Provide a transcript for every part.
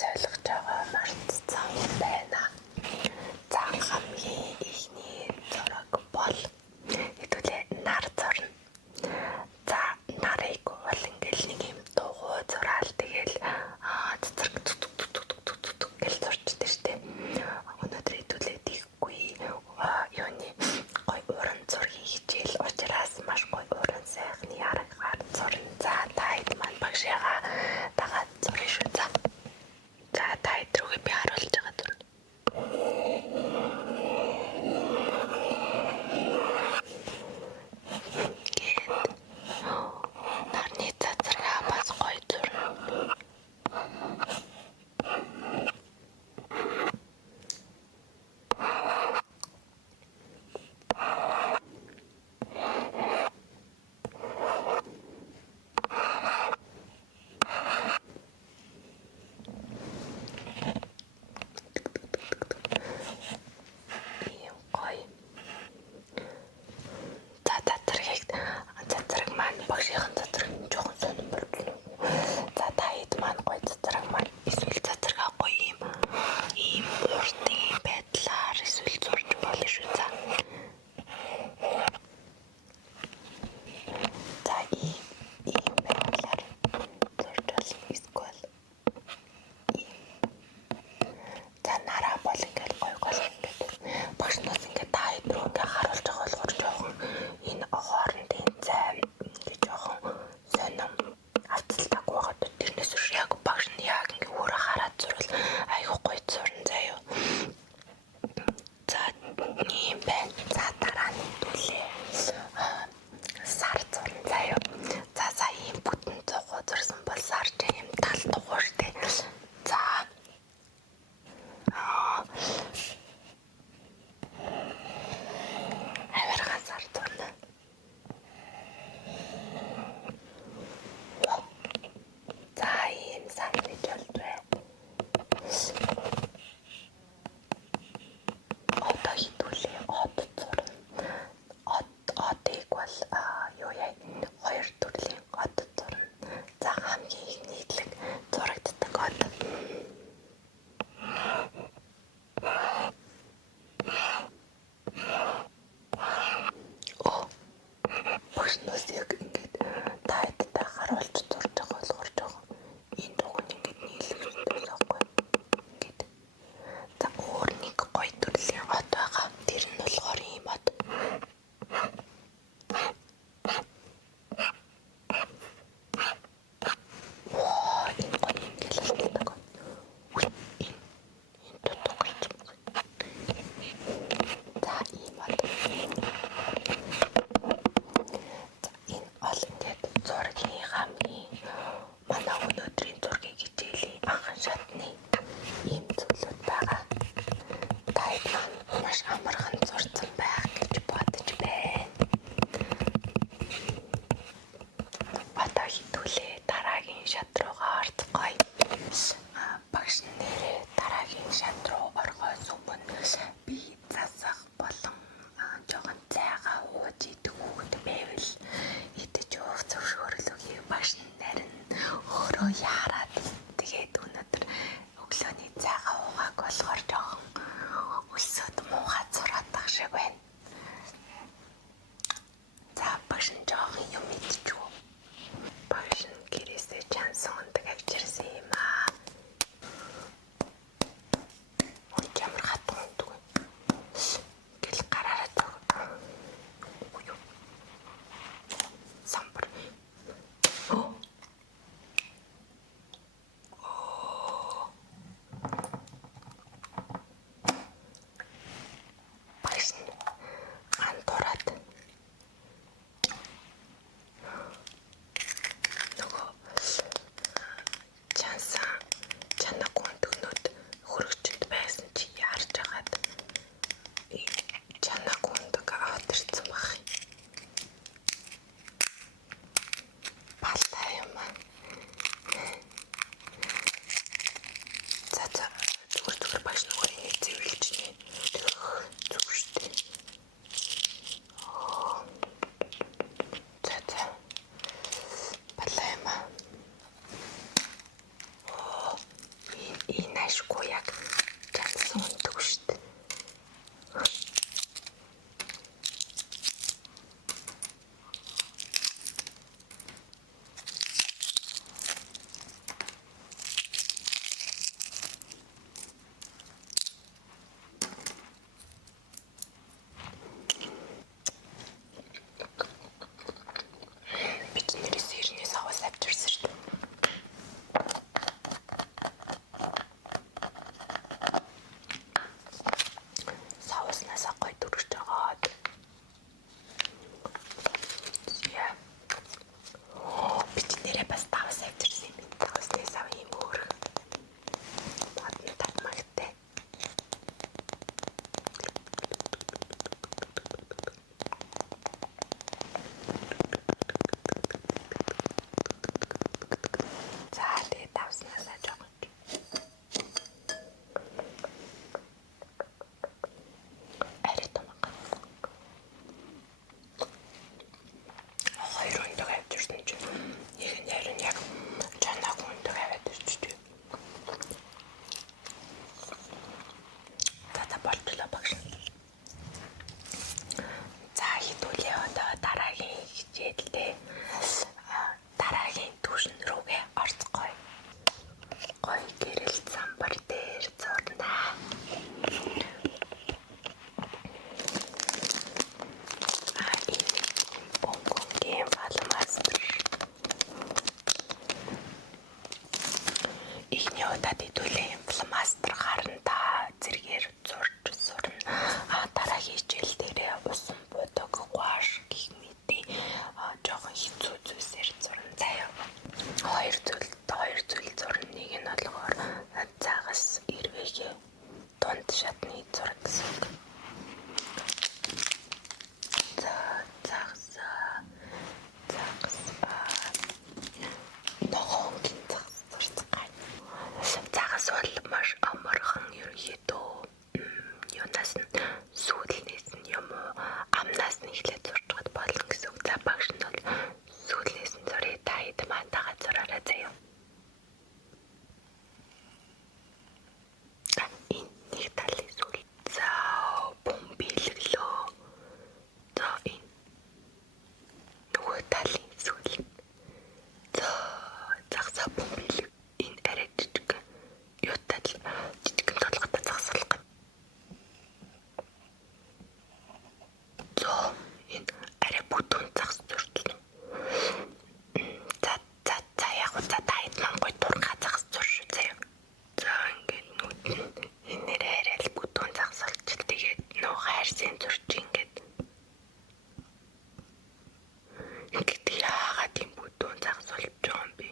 солих байгаа мартцсан байна. За хамгийн ихний зураг бол хэдүүлээ нар зурна. За нарыг бол ингээл нэг юм дуугүй зураал тэгэл цэцэрэг гэл зурчдаг штеп. Өнөөдөр хэдүүлээ тийхгүй юуны гой уран зургийг хичээл учраас маш гой уран сайхны аргаар зурна. За таад маань багшаага дагаад зурна шүү. За таад руугээ би харуулж байгаа дүр. Нарны цацрага бас гой зурна. Цацраг маань багшийн цацраг нь жоохон сонирхол. За таад маань гой цацраг маань эсвэл цацрагаа гой ийм урдын байдлаар эсвэл зурж болно шүү. За ийм байдлаар зурж болно эсвэл за нараа бол ингээд гой ингээд багшнаас ингээд таад руу ингээд харуулж байгаа болохоор жоохон энэ хоорондын зай ингээд жоохон сонирм авцалтаагүй байгаа. Тэрнээс үүш яг багш нь яг ингээд өөрөө хараад зурвал аюу гой зурна заяа. За ийм байна. За дараа нь дүүлээ сар зурна заяа. За ийм бүтэн цогоо зурсан бол сар юм тал дугуй штэ. За авиргаа сар зурна. За ийм сар гэж болж байна. Одоо хитүүлээ од зурна. Одыг бол юу яа 2 төрлийн од зурна. За хамгийн их нийтлэг зурагддаг од. Багшнаас яг ингээд таадтай харуулж зурж байгаа болохоор жоохон энэ дугуйн ингээд нийлэгдэж байгаа ингээд. За өөр нэг гоё төрлийн од байгаа. Тэр нь болохоор ийм од. Энэ гоё ингээд л байдаг. Энэ тутагч. За ийм од. Ол ингээд зургийн хамгийн манай өнөөдрийн зургийн хичээлийн анхан шатны ийм зүйлүүд байгаа. Таад маань маш амархан зурсан байх гэж бодож байна. Одоо хитүүлээ дараагийн шат руугаа орцгоё. Багш нэрээ дараагийн шат руу орохоос өмнө би засах болон жоохон цайгаа ууж идэх хүүхэд байвал идэж уух зөвшөөрлөгийг багш нарийн өөрөө яарад тэгээд өнөөдөр өглөөний цайгаа уугааг болохоор жоохон өсөд муухай зураад байх шиг байна. За багш нь жоохон юм идчихв. Багш нь гэрээсээ чансан ундаг авчирсан юм аа. Ямар хатан ундаг вэ? Гэл гараараа таг. Самбар. Багш нь антураад нөгөө чанаг өндөгнөд хөрөгчөнд байсан чи яарч агаад чанаг өндөг аваад ирсэн баг. Балтай юм аа. За зүгээр багш нөгөө энийг зэвэрлэж нэ. Зүг штэ. За балтай юм аа. яашгүй яг чадсан ундаг шүү дээ. Биднээс ирнэ саваас авчирсан шүү дээ. Савааснасаа гой дүрж агаад. Яа. Биднэрээ бас таваас авчирсан юм. Таваасны сав юм өөр. Бадна татмагтай. За тэгээ тавснасаа жогож. Арай томог. Хоёр өндөг авчирсан чинь нэг нь ярин яг чанаг өндөг аваад ирчихв. За болтлоо багш. За хэдүүлээ одоо дараагийн хичээлдээ дараагийн түвшин рүүгээ орцгоё. Гой гэрэл самбар дээр зурна. Өнгөнгийн фалмастер. Ихний удаад хэдүүлээ фалмастер гарна зэргээр зурж сурна. Дараагийн хичээл дээрээ усан бодог гуаш гэх мэт жоохон хэцүү зүйлсээр зурна заяа. Хоёр зүйл зурна. Нэг нь болохоор цагаас эрвэгээ дунд шатны зураг гэсэн үг. За цагаас нохоогийн цагаас зурцгаая. Цагаас бол маш амархан ерөнхийдөө юунаас нь сүүлнээс нь юм уу амнаас нь эхлээд зурчхад болно гэсэн үг. За багш нь бол сүүлнээс нь зуръя та хэд маатайгаа зураарай заяа. Энэ нэг талын сүүл. За бомбилглөө. За энэ нөгөө талын сүүл. За загсаа бомбилг. Энэ арай жижиг. Юутай л жижигэн толготой загсалах. За энэ арай бүдүүн загс зурчихна. За яг та хэд мангой дурга загс зурш заяа. За ингээд нүд энэ арай л бүдүүн загс болчих. Тэгээд нөө хайрсын зурч ингээд. Ингээд яагаад юм бүдүүн загс болж байгаа юм бэ?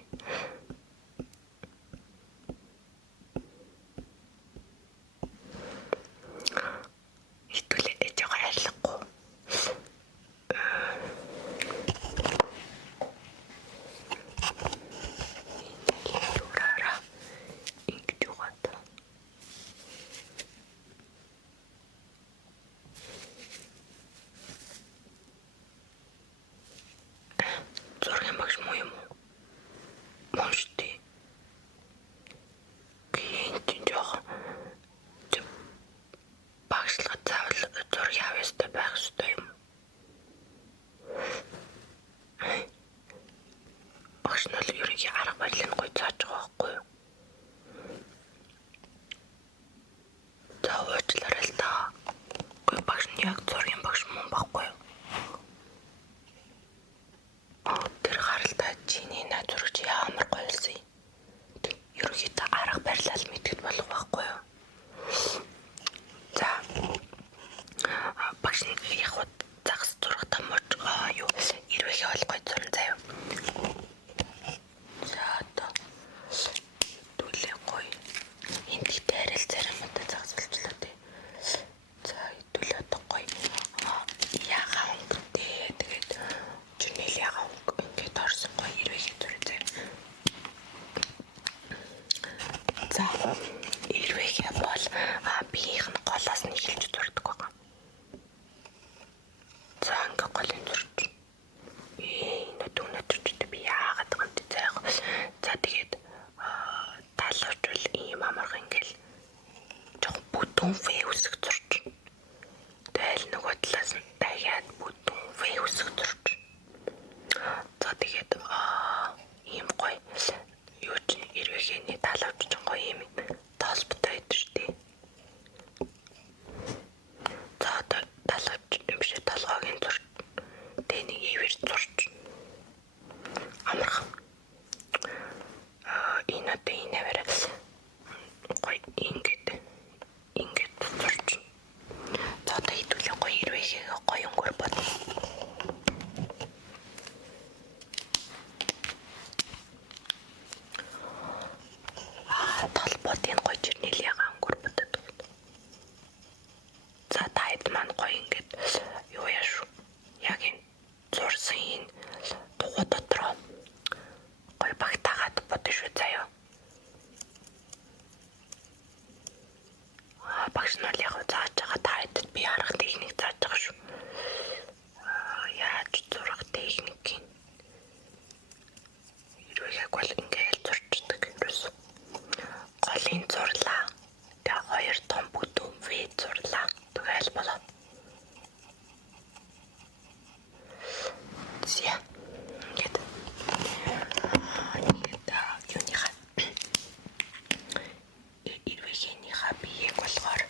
бүтэн V үсэг зурч. Тэгэл нөгөө талаас нь дахиад бүтэн V үсэг зурч. За тэгээд ийм гоё юу ч эрвэхний талавч ч гоё юм толботой байдаг шүү дээ. За одоо талавч биш толгойн зурч. Тэгээ нэг ивэр зурч. Амархан. Энэ одоо энэ аваад гоё ингээд зурч. За одоо хэдүүлээ гоё эрвэхээ гоё өнгөр бод. Толботын гоё жирнэл ягаан өнгөр бодод. За таад маань гоё ингээд юу яаш яг энэ зурсан энэ дугуй дотроо гоё багтаагаад бодсон шүү заяа. Багш нь яг зааж байгаа таад би арга техник зааж байгаа шүү. Яаж зурах техникийн эрүүг бол ингээд зурчдаг ерөөс. Голын зурлаа. Тэгээ хоёр том бүтэн V зурлаа. Тэгэл болоо. Зя. Ингээд юуныхаа эрвэхнийхаа биеийг болохоор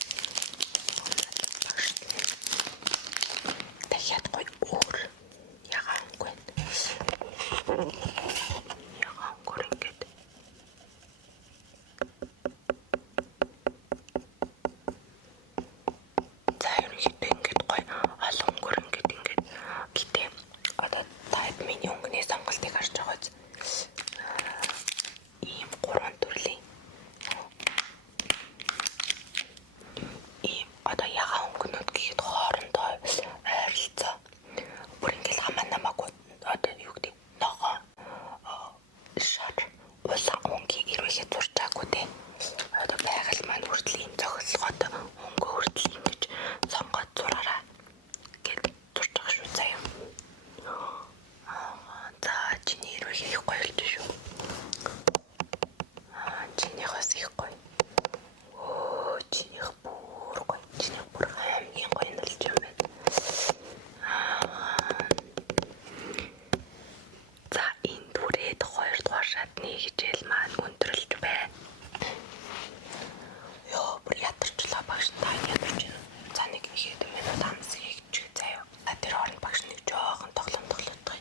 дахиад гоё өөр ягаан өнгөө. Ягаан өнгөр ингээд ингээд гоё олон өнгөр ингээд гэтээ одоо таад миний өнгөний сонголтыг харж байгаа биз. Ийм гурван төрлийн ийм одоо ягаан өнгөнүүд гэхэд хоорондоо ойролцоо бүр ингээд хамаа намаагүй одоо юу гэдэг ногоо шар улаан өнгийн эрвэхэ зурчаагүй те. Одоо байгаль маань хүртэл ийм зохицолгоод өнгө хүртэл ингэж сонгоод зураараа гэд зурж байгаа шүү заяа. За чиний эрвэхэ их гоё болж шүү. Чинийхээс их гоё. Чинийх бүр гоё. Чинийх бүр хамгийн гоё нэлж юм байна. За энэ дүрээд 2 дугаар шатны хичээл маань өндөрлөж байна. Йоо бүр ядарчлаа багш та ядарч байна. За нэг ихэд минут хамс хийчих заяа. Тэр хооронд багш нэг жоохон тоглоомтой.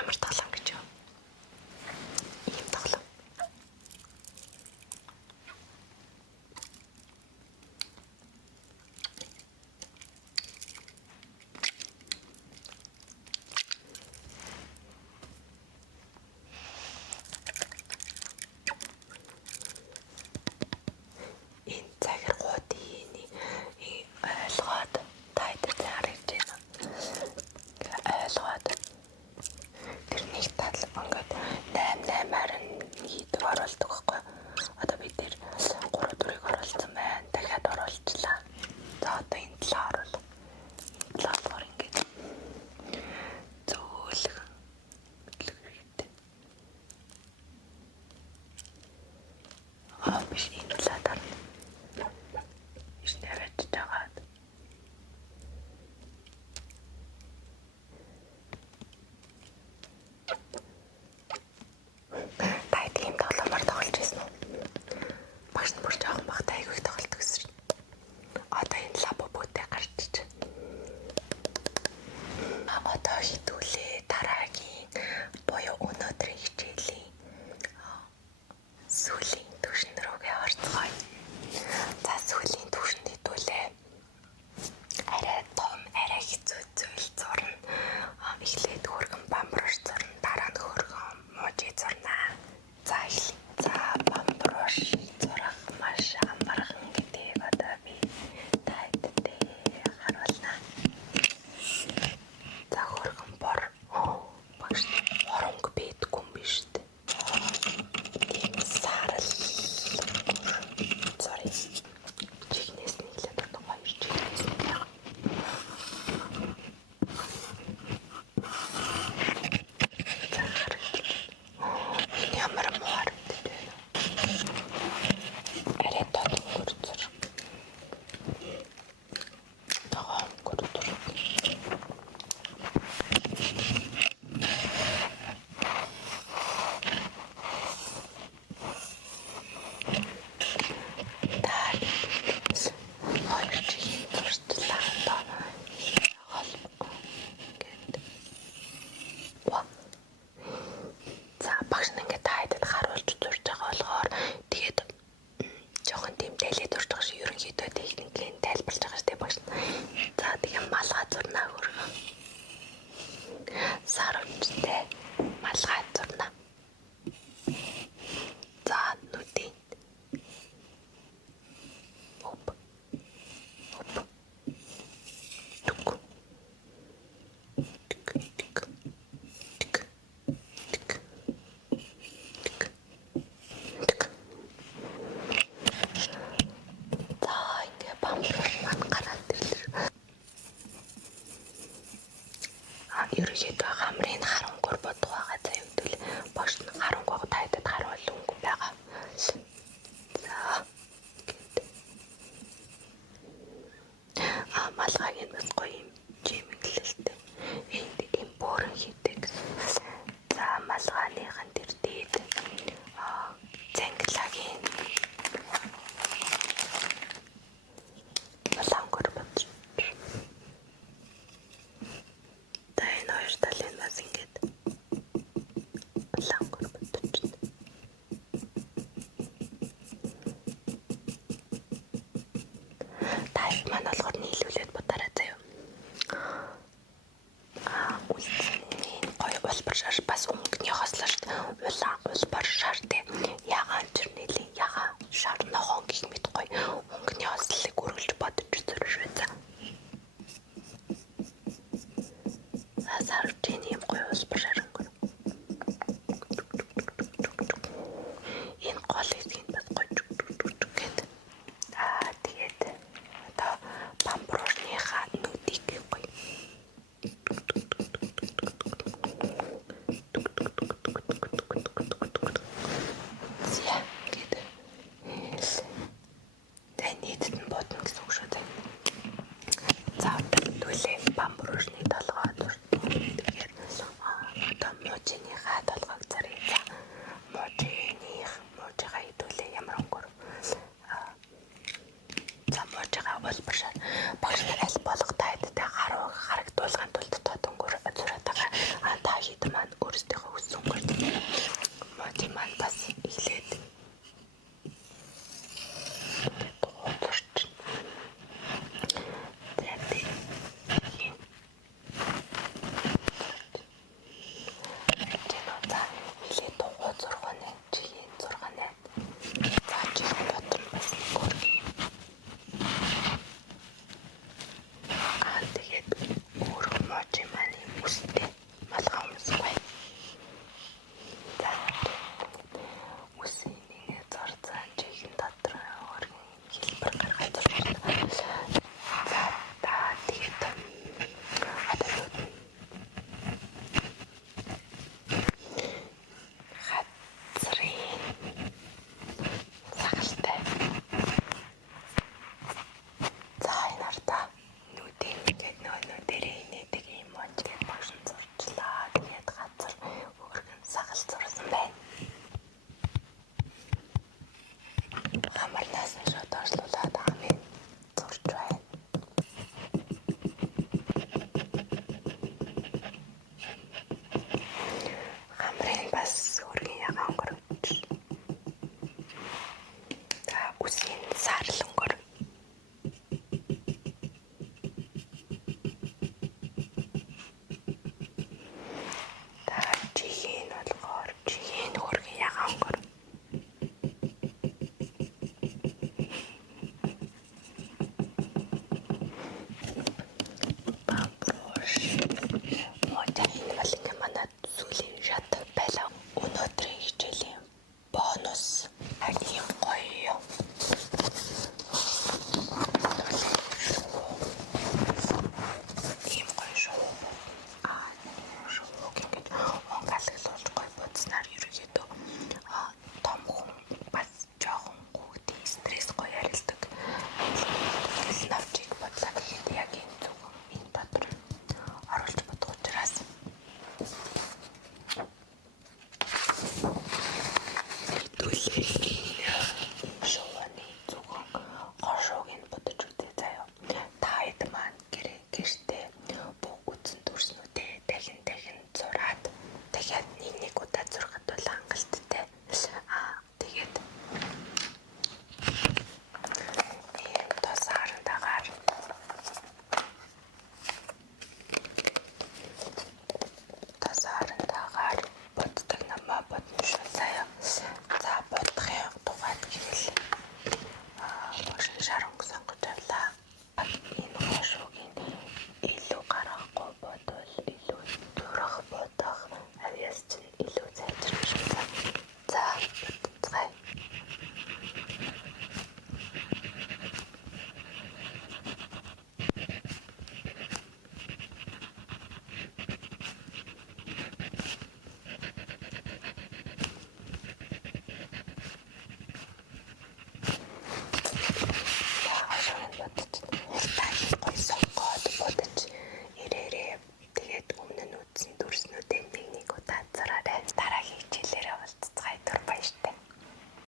Ямар тоглоом гэж юу? Ийм тоглоом. Энэ цагиргуудын ойлгоод тайдэр харагдаж байна. Ойлгоод тэрнийг тал ингээд 8-8-аар хийдэг оруулдаг байхгүй. Одоо бид нэр 3-4-ийг оруулсан байна. Дахиад оруулчлаа. За одоо энэ 7 оруулах. 7-оор ингээд зөөлөх хэрэгтэй. Биш энэ 7-аар ишнэвэж жагаад. Та тийм тоглоомор тоглож байсан уу? Багш нь бүр жоохон багтаа айгүйх тоглолдог гэсэн. Одоо энэ лабоботой гарч ич. Одоо хитүүлээ дараагийн буюу өнөөдрийн хичээлийн сүүлийн түвшин рүүгээ орцгоё. За сүүлийн түвшинд хитүүлээ. Арай том, арай хэцүү зүйл зурна. Эхлээд хөргөн бамбурш зурна, дараа нь хөргөн мужи зурна. За бамбурш зурах маш маань болохоор нийлүүлээд